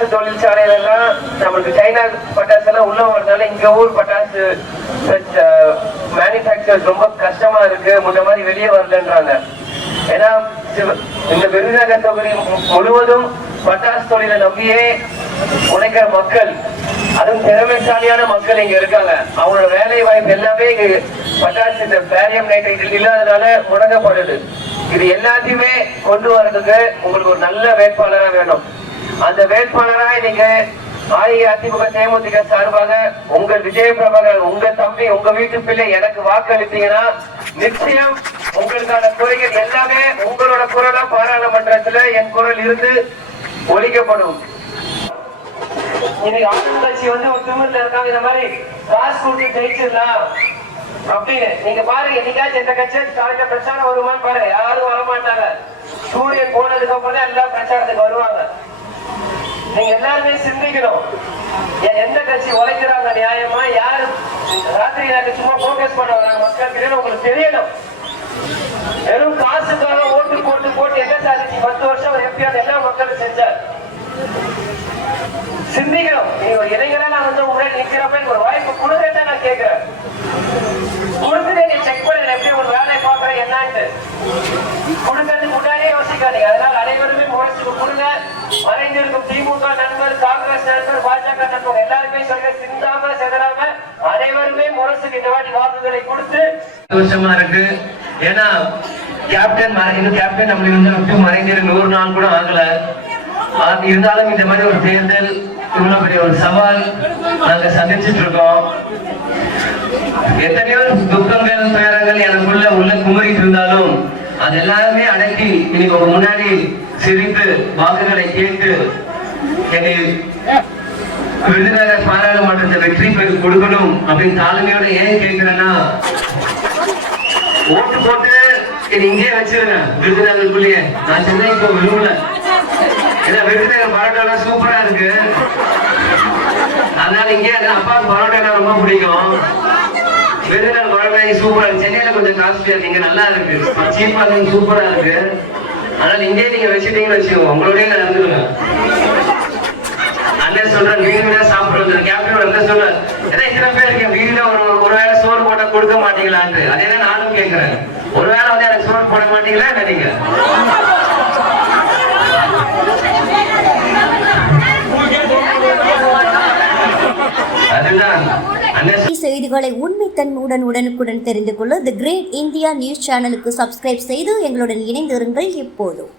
பட்டாசு தொழிற்சாலையில எல்லாம் நம்மளுக்கு சைனா பட்டாசு எல்லாம் உள்ள வரதுனால இங்க ஊர் பட்டாசு மேனுபேக்சர் ரொம்ப கஷ்டமா இருக்கு, முன்ன மாதிரி வெளியே வரலன்றாங்க. ஏன்னா இந்த விருதுநகர் தொகுதி முழுவதும் பட்டாசு தொழிலை நம்பியே உழைக்கிற மக்கள், அதுவும் திறமைசாலியான மக்கள் இங்க இருக்காங்க. அவங்களோட வேலை வாய்ப்பு எல்லாமே பட்டாசு இந்த பேரியம் நைட்ரேட் இல்லாதனால முடங்கப்படுது. இது எல்லாத்தையுமே கொண்டு வர்றதுக்கு உங்களுக்கு ஒரு நல்ல வேட்பாளரா வேணும். அந்த வேட்பாளரா நீங்க அஇஅதிமுக தேமுதிக சார்பாக உங்கள் விஜய பிரபாகர், உங்க தம்பி, உங்க வீட்டு பிள்ளை எனக்கு வாக்களித்தீங்கன்னா நிச்சயம் உங்களுக்கான குறைகள் எல்லாமே உங்களோட குரலா பாராளுமன்றத்துல என் குரல் இருந்து ஒழிக்கப்படும். இன்னைக்கு ஆளுங்கட்சி ஒரு திமிர்ல இருக்காங்க, இந்த மாதிரி காசு கொடுத்து ஜெயிச்சிடலாம் அப்படின்னு. நீங்க பாருங்க, என்னைக்காச்சும் எந்த கட்சி காலையில பிரச்சாரம் வருமானு பாருங்க, யாரும் வரமாட்டாங்க. சூரியன் போனதுக்கு அப்புறம் தான் எல்லா பிரச்சாரத்துக்கு வருவாங்க. நீங்க எல்லாருமே சிந்திக்கணும், எந்த கட்சி உழைக்கிறாங்க நியாயமா, யாரு ராத்திரி நேரத்தை சும்மா போக்கஸ் பண்ண வராங்க மக்களுக்கு உங்களுக்கு தெரியணும். வெறும் காசுக்காக ஓட்டு போட்டு போட்டு என்ன சாதிச்சு 10 வருஷம் எப்படியாவது எல்லா மக்களும் செஞ்சார். சிந்திக்கணும். நீங்க ஒரு இளைஞரா நான் உங்களை நிக்கிறப்ப ஒரு வாய்ப்பு கொடுக்க நான் கேட்கிறேன். கொடுத்துட்டு நீ செக் பண்ணல எப்படி ஒரு வேலையை பாக்குற என்னன்னு கொடுக்கறதுக்கு முன்னாடியே யோசிக்காதீங்க. அதனால அனைவருமே முறைச்சு கொடுங்க. மறைந்திருக்கும் திமுக நண்பர், காங்கிரஸ் நண்பர், பாஜக நண்பர் எல்லாருமே சொல்ல சிந்தாம செதறாம அனைவருமே முரசுக்கு இந்த வாட்டி வாக்குகளை கொடுத்து சந்தோஷமா இருக்கு. ஏன்னா கேப்டன் நம்மளுக்கு மறைந்திருக்கு 100 நாள் கூட ஆகல. இருந்தாலும் இந்த மாதிரி ஒரு தேர்தல் இவ்வளவு பெரிய ஒரு சவால் நாங்க சந்திச்சுட்டு இருக்கோம். எத்தனையோ துக்கங்கள், துயரங்கள் எனக்குள்ள உள்ள குமரிட்டு இருந்தாலும் அது எல்லாருமே அடக்கி இன்னைக்கு ஒரு முன்னாடி சிரித்து வாக்குகளை கேட்டு என்னை விருதுநகர் பாராளுமன்றத்தை வெற்றி பெற்று கொடுக்கணும் அப்படின்னு தாழ்மையோட ஏன் கேட்கிறேன்னா, ஓட்டு போட்டு இங்கேயே வச்சிருக்கேன் விருதுநகருக்குள்ளேயே. நான் சென்னை இப்போ விரும்பல, ஏன்னா விருதுநகர் பரோட்டா சூப்பரா இருக்கு. அதனால இங்கே அப்பாவுக்கு பரோட்டா ரொம்ப பிடிக்கும். விருதுநகர் பரோட்டா சூப்பரா இருக்கு. சென்னையில கொஞ்சம் காஸ்ட்லியா இருக்கு, இங்க நல்லா இருக்கு, சீப்பா இருக்கு, சூப்பரா இருக்கு. அதனால இங்கே நீங்க வச்சுட்டீங்கன்னு வச்சுக்கோங்க, உங்களோடய நான் இருந்துருவேன். அண்ணன் சொல்றேன், வீடுல சாப்பிடுறது கேப்டன் வந்து சொல்றேன், ஏன்னா இத்தனை பேர் இருக்கேன் வீடுல ஒரு வேளை சோறு போட்டா கொடுக்க மாட்டீங்களான்னு. அதேதான் நானும் கேட்கிறேன், ஒருவேளை வந்து எனக்கு சோறு போட மாட்டீங்களா என்ன நீங்க? செய்திகளை உண்மைத்தன்மையுடன் உடனுக்குடன் தெரிந்து கொள்ள தி கிரேட் இந்தியா நியூஸ் சேனலுக்கு சப்ஸ்கிரைப் செய்து எங்களுடன் இணைந்திருங்கள் எப்போதும்.